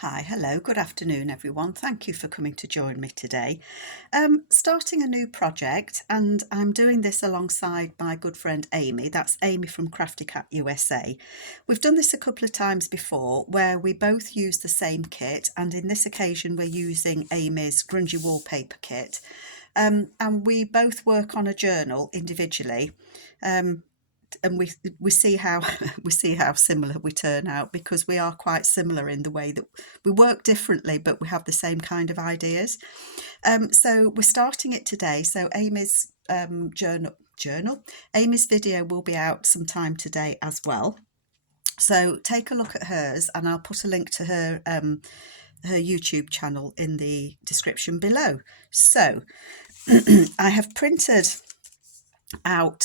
Hi, hello, good afternoon everyone. Thank you for coming to join me today. Starting a new project, and I'm doing this alongside my good friend Amy. That's Amy from Crafty Cat USA. We've done this a couple of times before where we both use the same kit, and in this occasion we're using Amy's Grungy Wallpaper kit. And we both work on a journal individually. And we see how we see how similar we turn out, because we are quite similar in the way that we work differently, but we have the same kind of ideas. So we're starting it today. So Amy's journal, Amy's video will be out sometime today as well. So take a look at hers, and I'll put a link to her YouTube channel in the description below. So I have printed out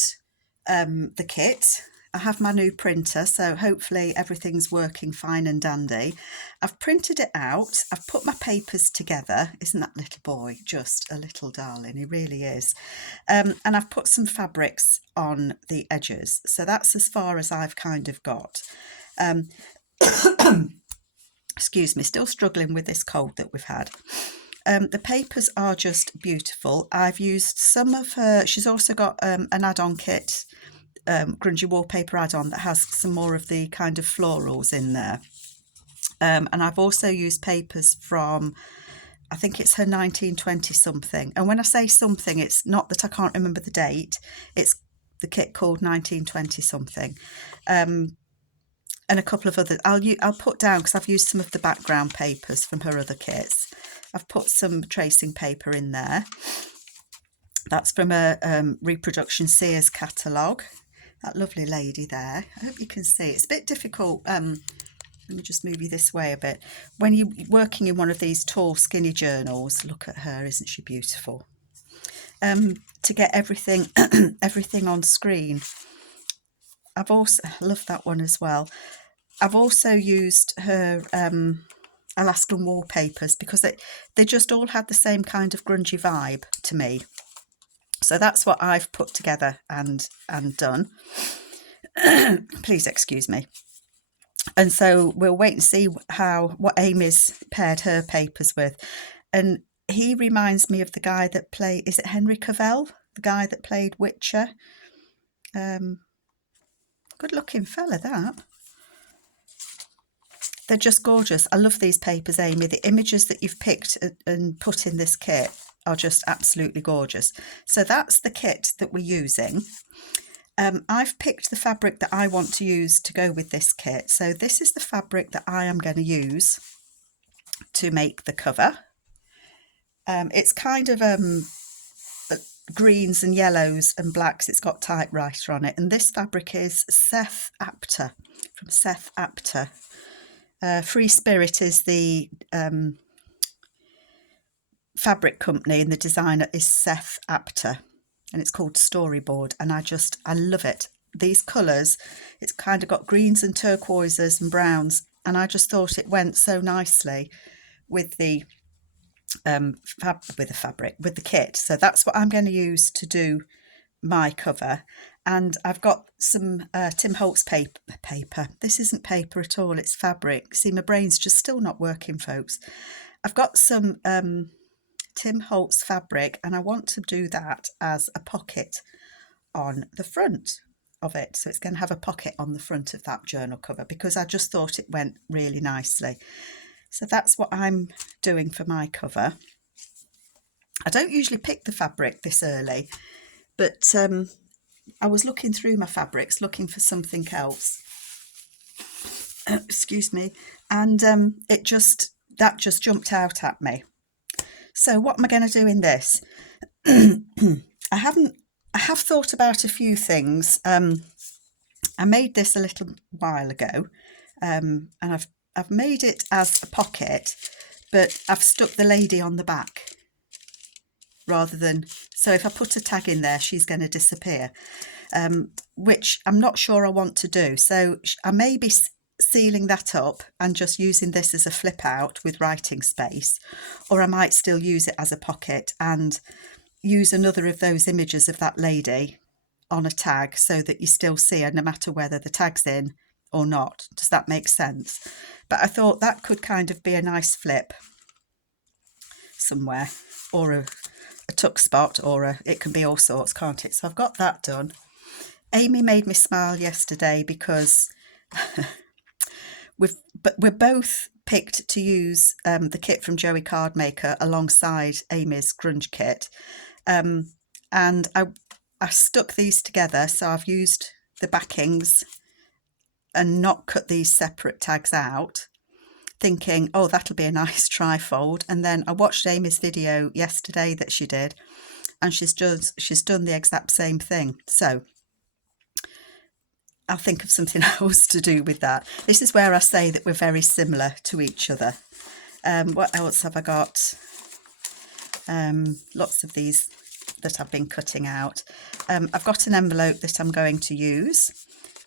the kit. I have my new printer, so hopefully everything's working fine and dandy. I've printed it out, I've put my papers together. Isn't that little boy just a little darling? He really is. And I've put some fabrics on the edges, so that's as far as I've kind of got. Excuse me, still struggling with this cold that we've had. The papers are just beautiful. I've used some of her, she's also got an add-on kit, Grungy Wallpaper add-on, that has some more of the kind of florals in there. And I've also used papers from, I think it's her 1920 something. And when I say something, it's not that I can't remember the date. It's the kit called 1920 something. And a couple of other, I'll put down, because I've used some of the background papers from her other kits. I've put some tracing paper in there. That's from a Reproduction Sears catalogue. That lovely lady there. I hope you can see. It's a bit difficult. Let me just move you this way a bit. When you're working in one of these tall, skinny journals, look at her. Isn't she beautiful? To get everything, everything on screen. I love that one as well. I've also used her Alaskan Wallpapers, because they just all had the same kind of grungy vibe to me. So that's what I've put together and done. Please excuse me. And so we'll wait and see what Amy's paired her papers with. And he reminds me of the guy that played, is it Henry Cavill? The guy that played Witcher. Good looking fella, that. They're just gorgeous. I love these papers, Amy. The images that you've picked and put in this kit are just absolutely gorgeous. So that's the kit that we're using. I've picked the fabric that I want to use to go with this kit. So this is the fabric that I am going to use to make the cover. It's kind of greens and yellows and blacks. It's got typewriter on it. And this fabric is Seth Apter, from Seth Apter. Free Spirit is the fabric company, and the designer is Seth Apter, and it's called Storyboard, and I love it. These colours, it's kind of got greens and turquoises and browns, and I just thought it went so nicely with the with the kit. So that's what I'm going to use to do my cover. And I've got some Tim Holtz paper. This isn't paper at all, it's fabric. See, my brain's just still not working, folks. I've got some Tim Holtz fabric, and I want to do that as a pocket on the front of it. So it's going to have a pocket on the front of that journal cover, because I just thought it went really nicely. So that's what I'm doing for my cover. I don't usually pick the fabric this early, but I was looking through my fabrics, looking for something else. Excuse me. And that just jumped out at me. So what am I going to do in this? I have thought about a few things. I made this a little while ago, and I've made it as a pocket, but I've stuck the lady on the back rather than, so if I put a tag in there, she's going to disappear, which I'm not sure I want to do. So I may be sealing that up and just using this as a flip out with writing space, or I might still use it as a pocket and use another of those images of that lady on a tag, so that you still see her no matter whether the tag's in or not. Does that make sense? But I thought that could kind of be a nice flip somewhere, or a tuck spot, or it can be all sorts, can't it? So I've got that done. Amy made me smile yesterday because we're both picked to use the kit from Joey Cardmaker alongside Amy's grunge kit, and I stuck these together, so I've used the backings and not cut these separate tags out, thinking, oh, that'll be a nice trifold. And then I watched Amy's video yesterday that she did, and she's done the exact same thing. So I'll think of something else to do with that. This is where I say that we're very similar to each other. What else have I got? Lots of these that I've been cutting out. I've got an envelope that I'm going to use.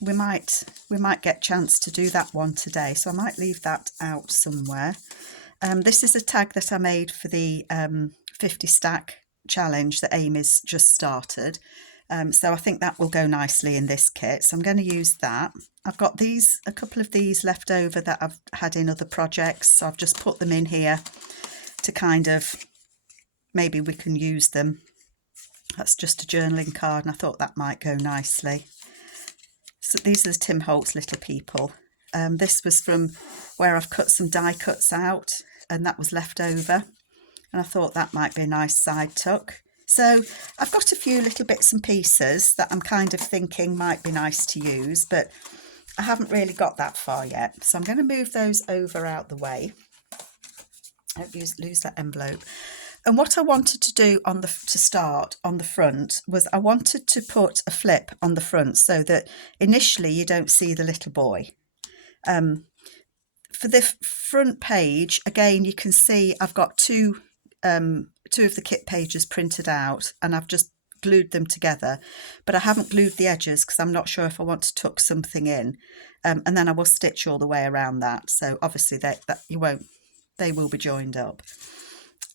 We might get a chance to do that one today, so I might leave that out somewhere. This is a tag that I made for the 50 stack challenge that Amy's just started. So I think that will go nicely in this kit. So I'm going to use that. I've got a couple of these left over that I've had in other projects. So I've just put them in here to kind of, maybe we can use them. That's just a journaling card, and I thought that might go nicely. So these are the Tim Holtz Little People. This was from where I've cut some die cuts out, and that was left over. And I thought that might be a nice side tuck. So I've got a few little bits and pieces that I'm kind of thinking might be nice to use, but I haven't really got that far yet. So I'm going to move those over out the way. Don't lose that envelope. And what I wanted to do to start on the front was I wanted to put a flip on the front so that initially you don't see the little boy. For the front page, again, you can see I've got two of the kit pages printed out, and I've just glued them together, but I haven't glued the edges because I'm not sure if I want to tuck something in, and then I will stitch all the way around that. So obviously they will be joined up.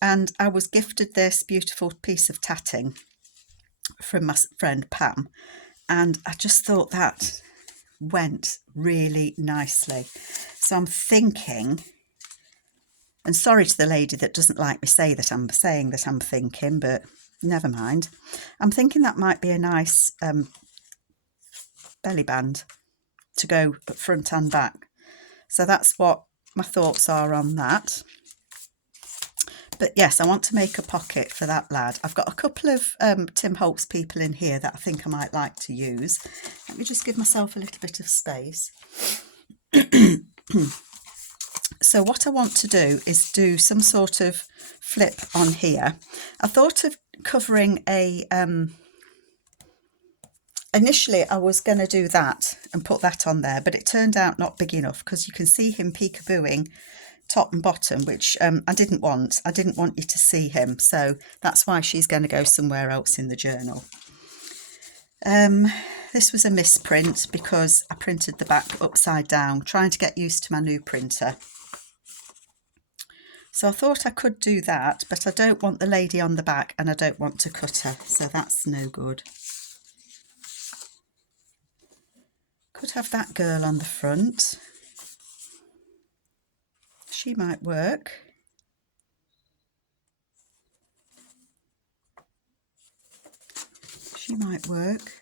And I was gifted this beautiful piece of tatting from my friend Pam, and I just thought that went really nicely. So I'm thinking, and sorry to the lady that doesn't like me say that I'm saying that I'm thinking, but never mind. I'm thinking that might be a nice belly band to go front and back. So that's what my thoughts are on that. But yes, I want to make a pocket for that lad. I've got a couple of Tim Holtz people in here that I think I might like to use. Let me just give myself a little bit of space. So what I want to do is do some sort of flip on here. I thought of covering initially I was going to do that and put that on there, but it turned out not big enough because you can see him peekabooing top and bottom, which I didn't want. I didn't want you to see him, so that's why she's going to go somewhere else in the journal. This was a misprint because I printed the back upside down, trying to get used to my new printer. So I thought I could do that, but I don't want the lady on the back and I don't want to cut her, so that's no good. Could have that girl on the front. She might work. She might work.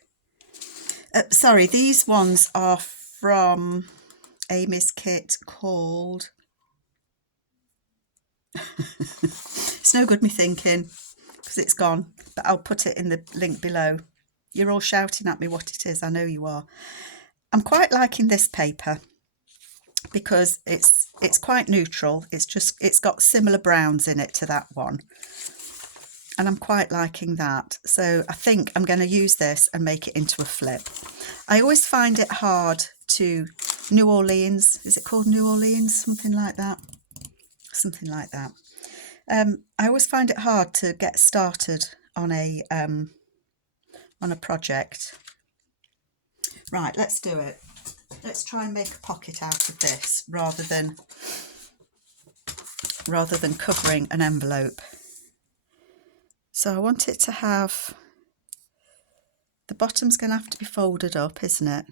Sorry, these ones are from Amy's kit called... It's no good me thinking because it's gone, but I'll put it in the link below. You're all shouting at me what it is. I know you are. I'm quite liking this paper because it's quite neutral. It's got similar browns in it to that one, and I'm quite liking that. So I think I'm going to use this and make it into a flip. I always find it hard to... New Orleans, is it called New Orleans? Something like that. Something like that. I always find it hard to get started on a project. Right, let's do it. Let's try and make a pocket out of this rather than covering an envelope. So I want it to have... The bottom's going to have to be folded up, isn't it?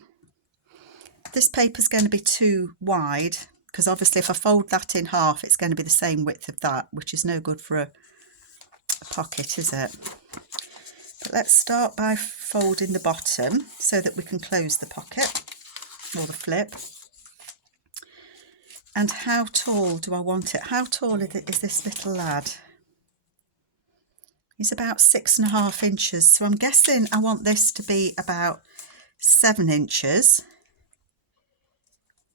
this paper's going to be too wide, because obviously if I fold that in half, it's going to be the same width of that, which is no good for a pocket, is it? But let's start by folding the bottom so that we can close the pocket or the flip. And how tall do I want it? How tall is this little lad? He's about 6.5 inches, so I'm guessing I want this to be about 7 inches,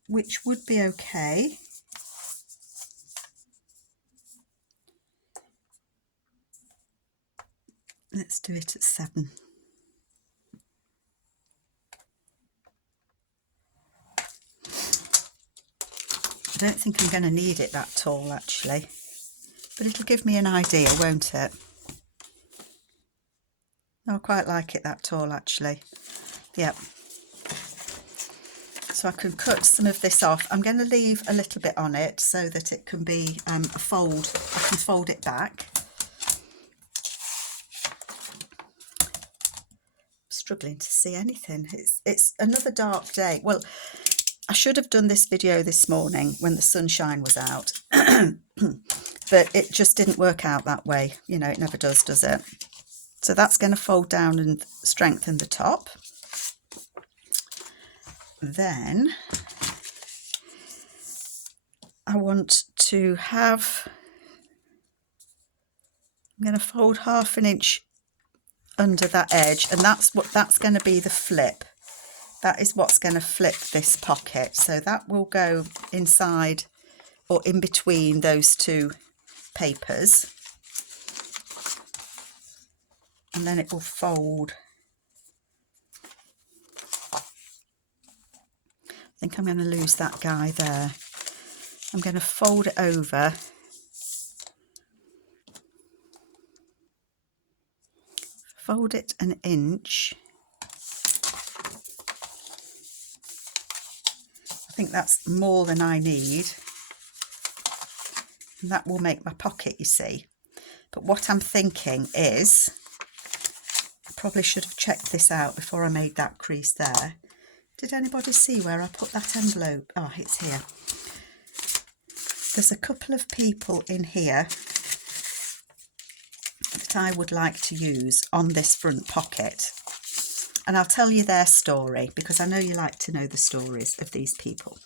which would be okay. Let's do it at 7. I don't think I'm going to need it that tall actually, but it'll give me an idea, won't it? No, I quite like it that tall actually. Yep. So I can cut some of this off. I'm going to leave a little bit on it so that it can be a fold. I can fold it back. I'm struggling to see anything. It's another dark day. Well, I should have done this video this morning when the sunshine was out, but it just didn't work out that way. You know, it never does it? So that's going to fold down and strengthen the top. Then I want to have, I'm going to fold 1/2 inch under that edge, and that's going to be the flip. That is what's going to flip this pocket. So that will go inside or in between those two papers. And then it will fold. I think I'm going to lose that guy there. I'm going to fold it over. Fold it 1 inch. I think that's more than I need. And that will make my pocket, you see. But what I'm thinking is, I probably should have checked this out before I made that crease there. Did anybody see where I put that envelope? Oh, it's here. There's a couple of people in here that I would like to use on this front pocket. And I'll tell you their story, because I know you like to know the stories of these people.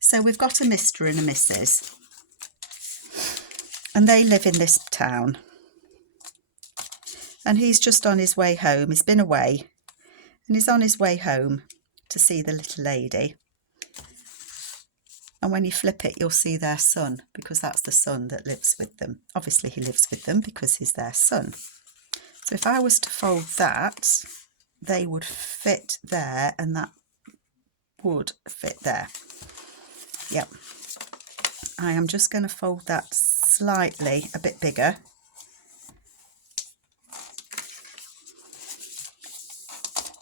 So we've got a Mr. and a Mrs. And they live in this town. And he's just on his way home. He's been away. And he's on his way home to see the little lady. And when you flip it, you'll see their son, because that's the son that lives with them. Obviously, he lives with them because he's their son. So if I was to fold that, they would fit there, and that would fit there. Yep. I am just going to fold that slightly a bit bigger.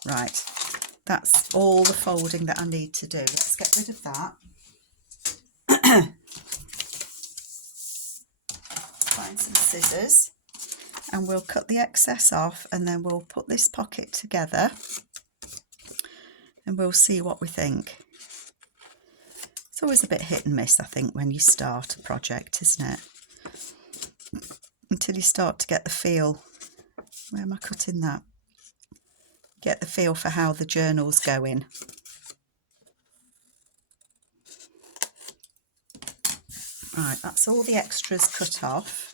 Right. That's all the folding that I need to do. Let's get rid of that. Find some scissors. And we'll cut the excess off, and then we'll put this pocket together and we'll see what we think. It's always a bit hit and miss, I think, when you start a project, isn't it? Until you start to get the feel. Where am I cutting that? Get the feel for how the journal's going. Right, that's all the extras cut off.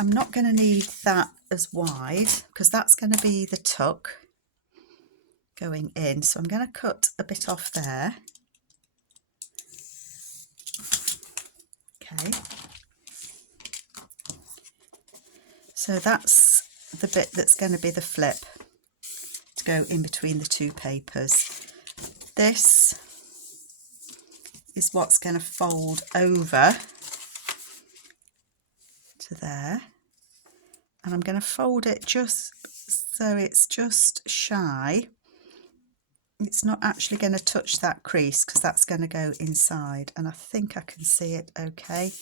I'm not going to need that as wide, because that's going to be the tuck going in. So I'm going to cut a bit off there. Okay. So that's the bit that's going to be the flip to go in between the two papers. This is what's going to fold over to there, and I'm going to fold it just so it's just shy. It's not actually going to touch that crease, because that's going to go inside, and I think I can see it okay.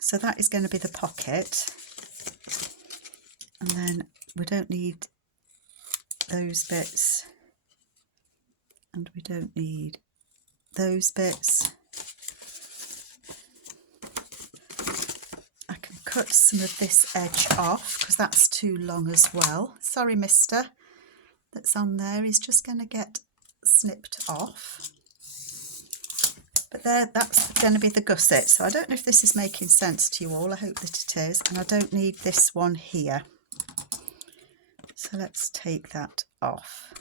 So that is going to be the pocket, and then we don't need those bits and we don't need those bits. I can cut some of this edge off because that's too long as well. Sorry, mister, that's on there. He's just going to get snipped off. But there, that's going to be the gusset. So I don't know if this is making sense to you all. I hope that it is. And I don't need this one here. So let's take that off.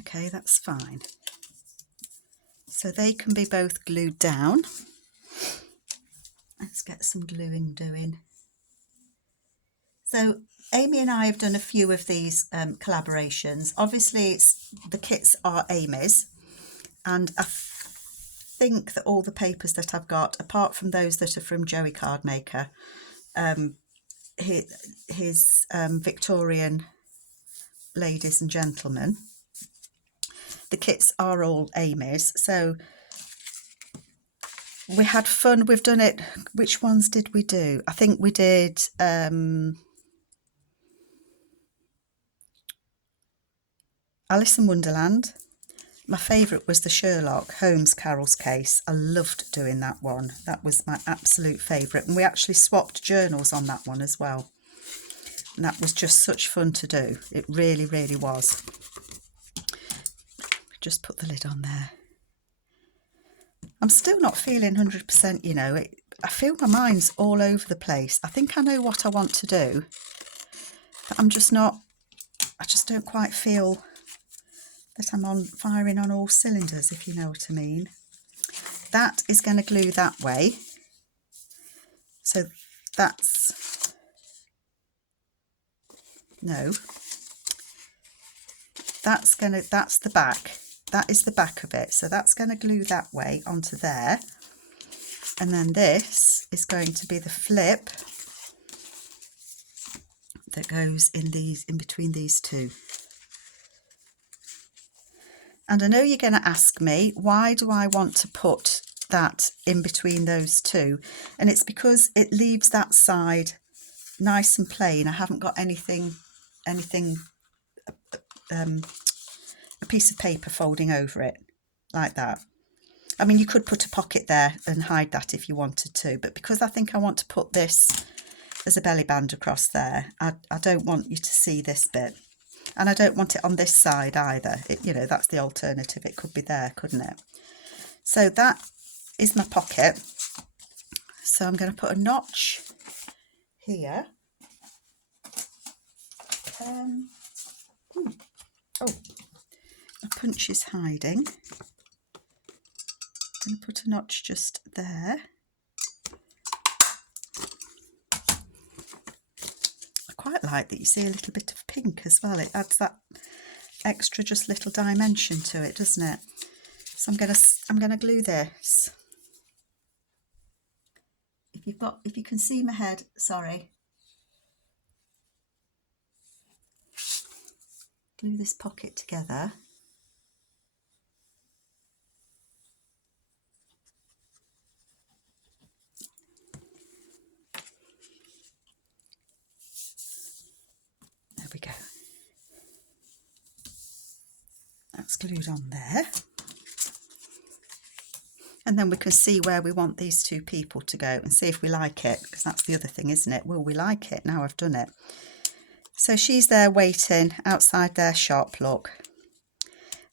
Okay, that's fine. So they can be both glued down. Let's get some gluing doing. So Amy and I have done a few of these collaborations. Obviously, the kits are Amy's, and I think that all the papers that I've got, apart from those that are from Joey Cardmaker, his Victorian Ladies and Gentlemen, the kits are all Amy's. So we had fun. We've done it. Which ones did we do? I think we did Alice in Wonderland. My favourite was the Sherlock Holmes Carol's case. I loved doing that one. That was my absolute favourite. And we actually swapped journals on that one as well. And that was just such fun to do. It really, really was. Just put the lid on there. I'm still not feeling 100%, you know. I feel my mind's all over the place. I think I know what I want to do. But I'm just not, I just don't quite feel that I'm firing on all cylinders, if you know what I mean. That is going to glue that way. So that's, no, that's the back. That is the back of it. So that's going to glue that way onto there. And then this is going to be the flip that goes in between these two. And I know you're going to ask me, why do I want to put that in between those two? And it's because it leaves that side nice and plain. I haven't got anything, a piece of paper folding over it like that. I mean, you could put a pocket there and hide that if you wanted to, but because I think I want to put this as a belly band across there, I don't want you to see this bit. And I don't want it on this side either. You know, that's the alternative. It could be there, couldn't it? So that is my pocket. So I'm going to put a notch here. Oh, my punch is hiding. I'm going to put a notch just there. Quite like that you see a little bit of pink as well. It adds that extra just little dimension to it, doesn't it? So I'm gonna glue this. If you can see my head, sorry. Glue this pocket together. There we go. That's glued on there. And then we can see where we want these two people to go and see if we like it, because that's the other thing, isn't it? Will we like it now I've done it? So she's there waiting outside their shop, look.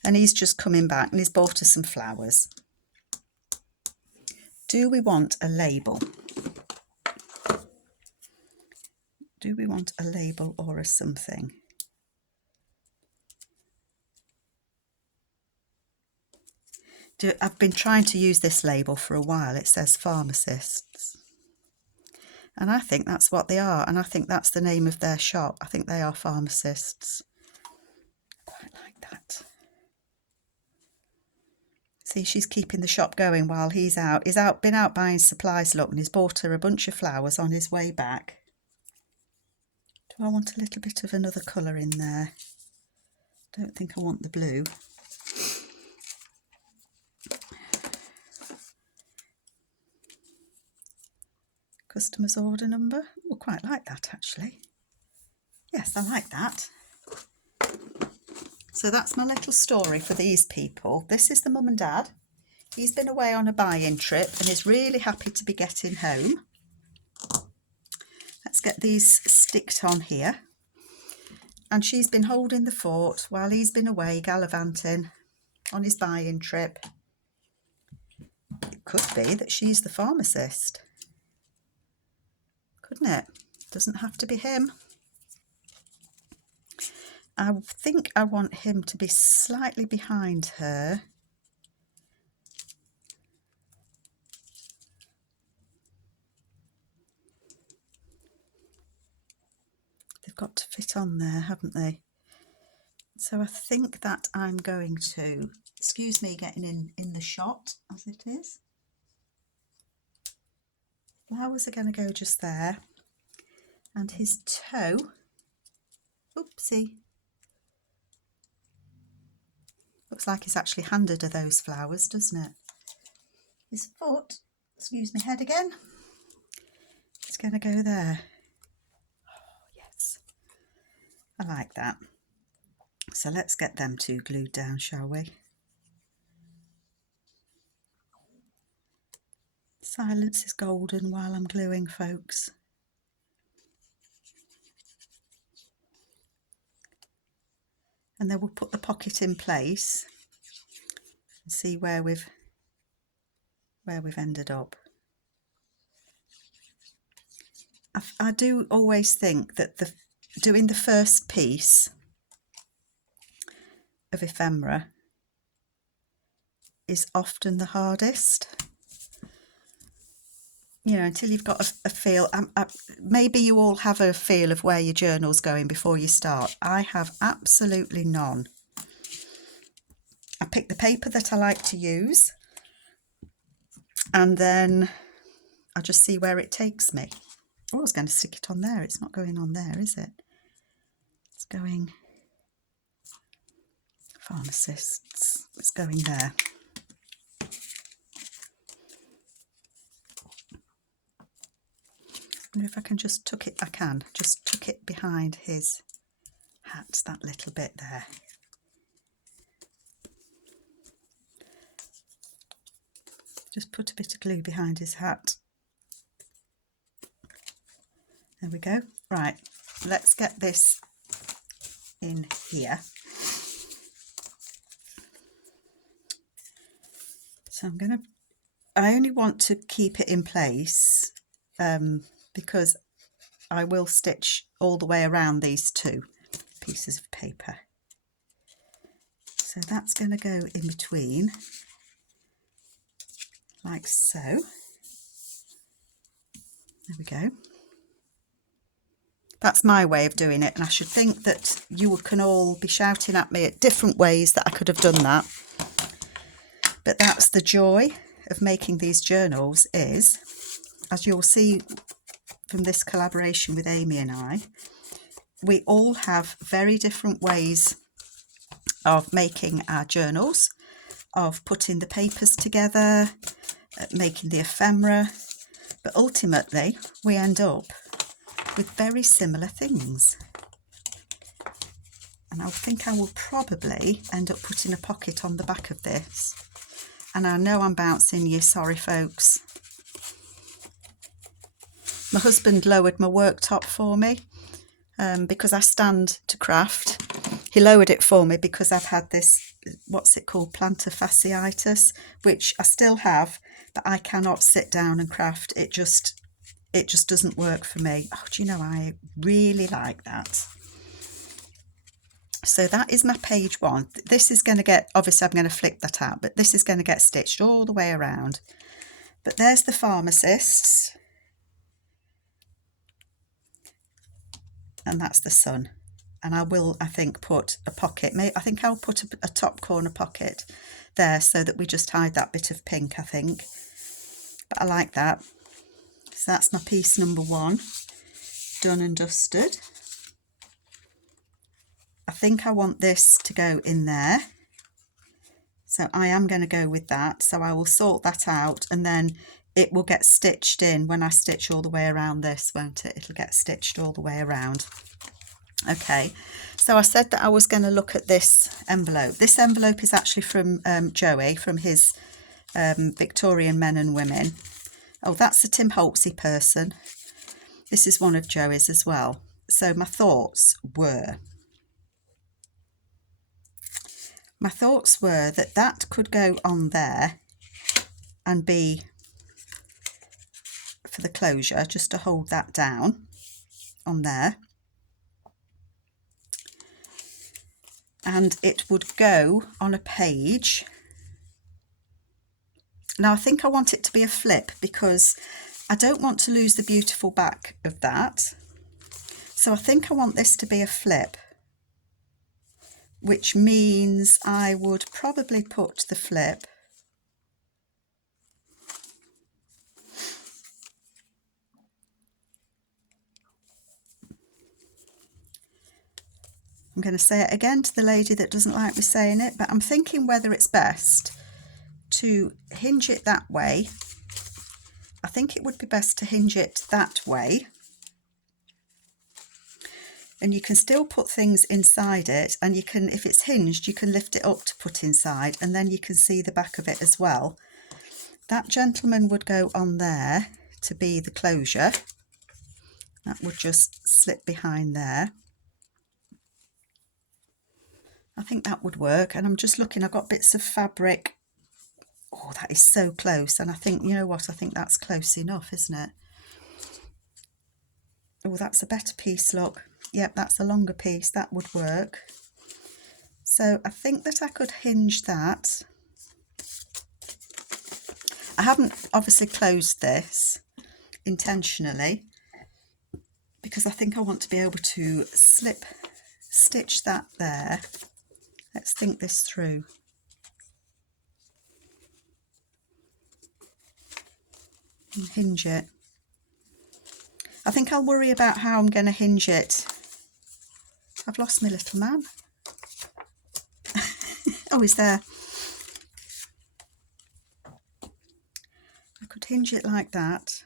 And he's just coming back and he's bought us some flowers. Do we want a label? Do we want a label or a something? I've been trying to use this label for a while. It says pharmacists. And I think that's what they are. And I think that's the name of their shop. I think they are pharmacists. Quite like that. See, she's keeping the shop going while he's out. He's been out buying supplies, look, and he's bought her a bunch of flowers on his way back. Do I want a little bit of another colour in there? Don't think I want the blue. Customer's order number. Ooh, quite like that actually. Yes, I like that. So that's my little story for these people. This is the mum and dad. He's been away on a buy-in trip and is really happy to be getting home. Let's get these sticked on here. And she's been holding the fort while he's been away gallivanting on his buy-in trip. It could be that she's the pharmacist, couldn't it? Doesn't have to be him. I think I want him to be slightly behind her. They've got to fit on there, haven't they? So I think that I'm going to, excuse me getting in the shot as it is. Flowers are going to go just there. And his toe, oopsie, looks like he's actually handed her those flowers, doesn't it? His foot, excuse me, head again, it's going to go there. Oh, yes, I like that. So let's get them two glued down, shall we? Silence is golden while I'm gluing, folks. And then we'll put the pocket in place and see where we've ended up. I do always think that doing the first piece of ephemera is often the hardest. You know, until you've got a feel. Maybe you all have a feel of where your journal's going before you start. I have absolutely none. I pick the paper that I like to use and then I just see where it takes me. Oh, I was going to stick it on there. It's not going on there, is it? It's going pharmacists. It's going there. I wonder if I can just tuck it. I can just tuck it behind his hat, that little bit there. Just put a bit of glue behind his hat. There we go. Right, let's get this in here. So I only want to keep it in place because I will stitch all the way around these two pieces of paper. So that's going to go in between, like so. There we go. That's my way of doing it, and I should think that you can all be shouting at me at different ways that I could have done that. But that's the joy of making these journals is, as you'll see from this collaboration with Amy and I, we all have very different ways of making our journals, of putting the papers together, making the ephemera, but ultimately we end up with very similar things. And I think I will probably end up putting a pocket on the back of this. And I know I'm bouncing you, sorry folks. My husband lowered my worktop for me because I stand to craft. He lowered it for me because I've had this, what's it called, plantar fasciitis, which I still have, but I cannot sit down and craft. It just doesn't work for me. Oh, do you know, I really like that. So that is my page one. This is going to get, obviously I'm going to flick that out, but this is going to get stitched all the way around. But there's the pharmacists. And that's the sun. And I will, I think, put a pocket. I think I'll put a top corner pocket there so that we just hide that bit of pink, I think. But I like that. So that's my piece number one, done and dusted. I think I want this to go in there. So I am going to go with that. So I will sort that out. And then it will get stitched in when I stitch all the way around this, won't it? It'll get stitched all the way around. Okay, so I said that I was going to look at this envelope. This envelope is actually from Joey, from his Victorian Men and Women. Oh, that's a Tim Holtzy person. This is one of Joey's as well. So my thoughts were that that could go on there and be for the closure, just to hold that down on there. And it would go on a page. Now I think I want it to be a flip because I don't want to lose the beautiful back of that. So I think I want this to be a flip, which means I would probably put the flip I'm going to say it again to the lady that doesn't like me saying it, but I'm thinking whether it's best to hinge it that way. I think it would be best to hinge it that way. And you can still put things inside it, and you can, if it's hinged, you can lift it up to put inside, and then you can see the back of it as well. That gentleman would go on there to be the closure. That would just slip behind there. I think that would work, and I'm just looking, I've got bits of fabric. Oh, that is so close, and I think, you know what, I think that's close enough, isn't it? Oh, that's a better piece, look. Yep, that's a longer piece, that would work. So I think that I could hinge that. I haven't obviously closed this intentionally because I think I want to be able to stitch that there. Let's think this through. And hinge it. I think I'll worry about how I'm going to hinge it. I've lost my little man. Oh, he's there. I could hinge it like that.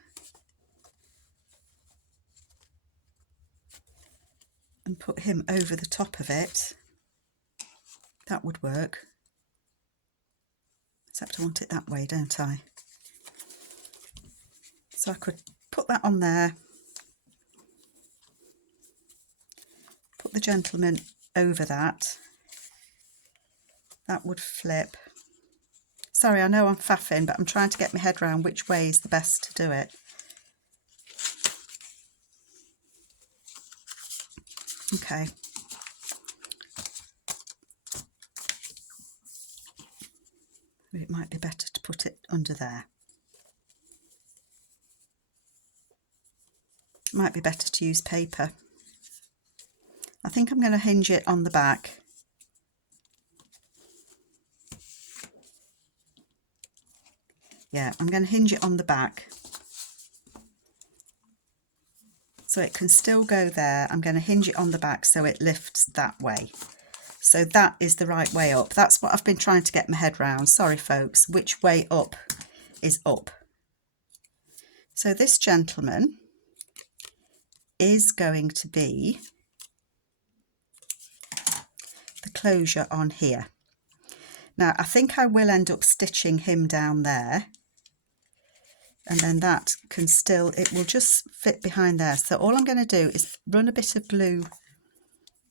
And put him over the top of it. That would work. Except I want it that way, don't I? So I could put that on there. Put the gentleman over that. That would flip. Sorry, I know I'm faffing, but I'm trying to get my head around which way is the best to do it. Okay. It might be better to put it under there. It might be better to use paper. I think I'm going to hinge it on the back. Yeah, I'm going to hinge it on the back. So it can still go there. I'm going to hinge it on the back so it lifts that way. So that is the right way up. That's what I've been trying to get my head round. Sorry, folks. Which way up is up? So this gentleman is going to be the closure on here. Now, I think I will end up stitching him down there. And then that can still, it will just fit behind there. So all I'm going to do is run a bit of glue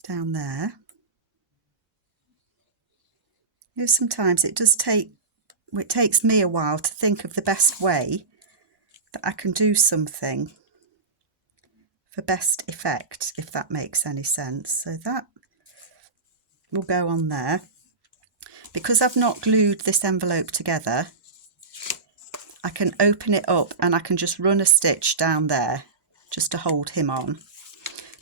down there. You know, sometimes it takes me a while to think of the best way that I can do something for best effect, if that makes any sense. So that will go on there. Because I've not glued this envelope together, I can open it up and I can just run a stitch down there just to hold him on.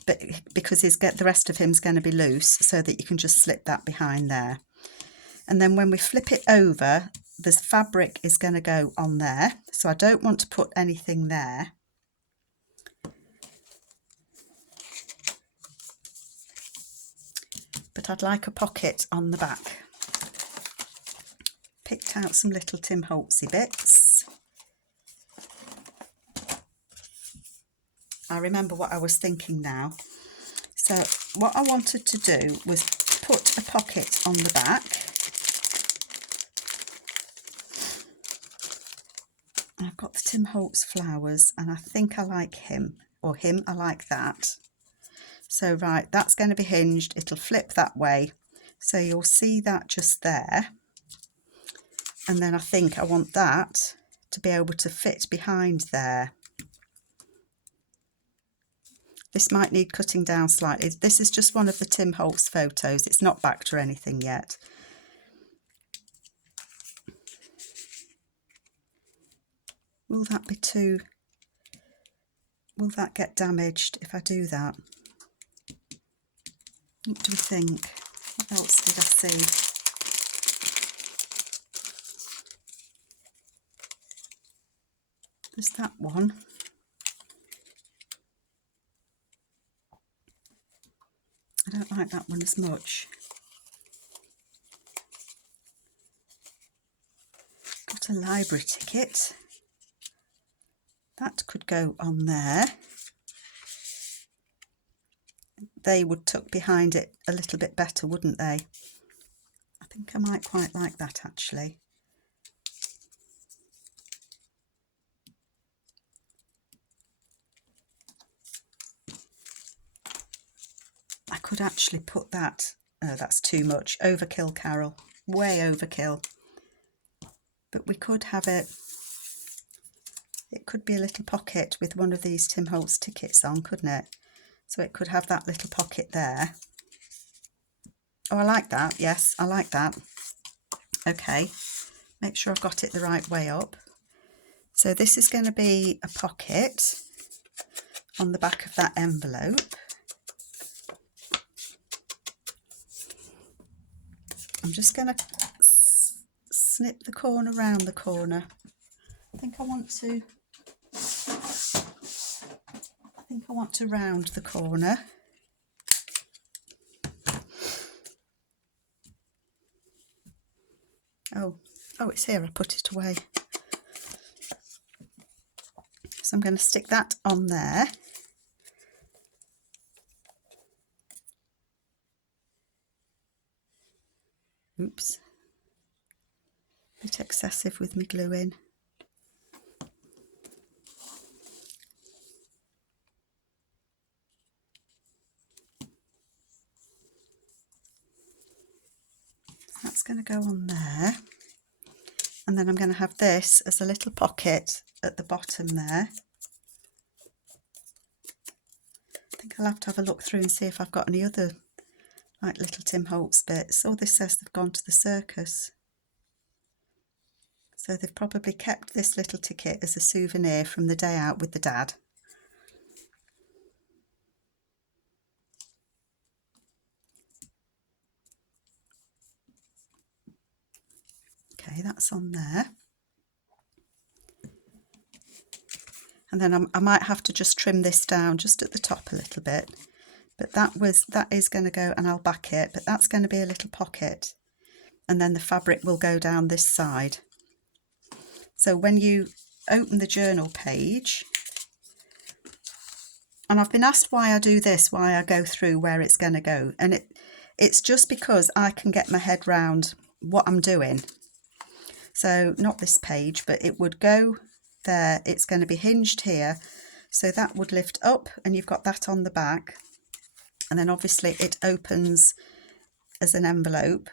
But because the rest of him's going to be loose, so that you can just slip that behind there. And then when we flip it over, this fabric is going to go on there. So I don't want to put anything there. But I'd like a pocket on the back. Picked out some little Tim Holtzy bits. I remember what I was thinking now. So what I wanted to do was put a pocket on the back. I've got the Tim Holtz flowers, and I think I like him, or him, I like that. So right, that's going to be hinged, it'll flip that way. So you'll see that just there. And then I think I want that to be able to fit behind there. This might need cutting down slightly. This is just one of the Tim Holtz photos. It's not backed or anything yet. Will that be too... will that get damaged if I do that? What do we think? What else did I see? There's that one. I don't like that one as much. Got a library ticket. That could go on there. They would tuck behind it a little bit better, wouldn't they? I think I might quite like that actually. I could actually put that, oh, that's too much. Overkill, Carol. Way overkill. But we could have it, it could be a little pocket with one of these Tim Holtz tickets on, couldn't it? So it could have that little pocket there. Oh, I like that. Yes, I like that. Okay, make sure I've got it the right way up. So this is going to be a pocket on the back of that envelope. I'm just going to snip the corner round the corner. I think I want to round the corner. Oh, it's here. I put it away. So I'm going to stick that on there. Oops. A bit excessive with my gluing. That's going to go on there. And then I'm going to have this as a little pocket at the bottom there. I think I'll have to have a look through and see if I've got any other like little Tim Holtz bits. Oh, this says they've gone to the circus. So they've probably kept this little ticket as a souvenir from the day out with the dad. Okay, that's on there. And then I might have to just trim this down just at the top a little bit. But that is going to go, and I'll back it, but that's going to be a little pocket. And then the fabric will go down this side. So when you open the journal page, and I've been asked why I do this, why I go through where it's going to go. And it's just because I can get my head round what I'm doing. So not this page, but it would go there. It's going to be hinged here. So that would lift up, and you've got that on the back. And then obviously it opens as an envelope.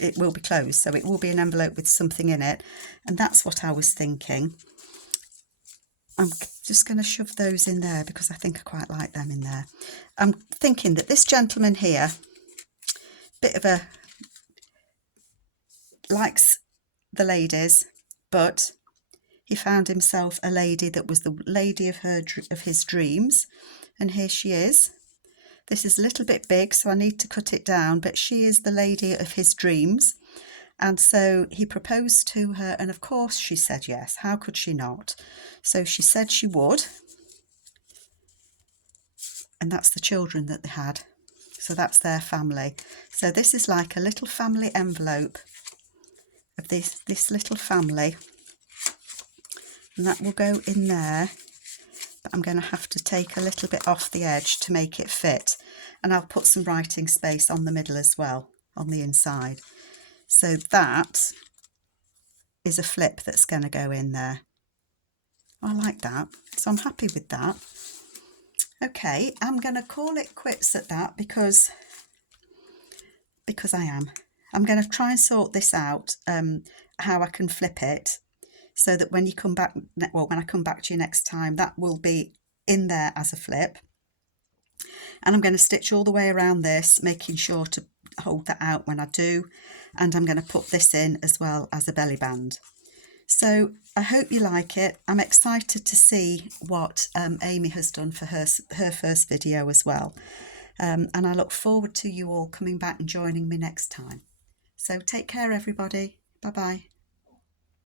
It will be closed, so it will be an envelope with something in it. And that's what I was thinking. I'm just going to shove those in there because I think I quite like them in there. I'm thinking that this gentleman here, bit of a, likes the ladies, but he found himself a lady that was the lady of his dreams. And here she is. This is a little bit big, so I need to cut it down, but she is the lady of his dreams. And so he proposed to her, and of course she said yes. How could she not? So she said she would. And that's the children that they had. So that's their family. So this is like a little family envelope of this little family. And that will go in there. but I'm going to have to take a little bit off the edge to make it fit, and I'll put some writing space on the middle as well, on the inside. So that is a flip that's going to go in there. I like that, so I'm happy with that. Okay, I'm going to call it quits at that because I am. I'm going to try and sort this out, how I can flip it, so that when you come back, well, when I come back to you next time, that will be in there as a flip. And I'm going to stitch all the way around this, making sure to hold that out when I do. And I'm going to put this in as well as a belly band. So I hope you like it. I'm excited to see what Amy has done for her first video as well. And I look forward to you all coming back and joining me next time. So take care, everybody. Bye-bye.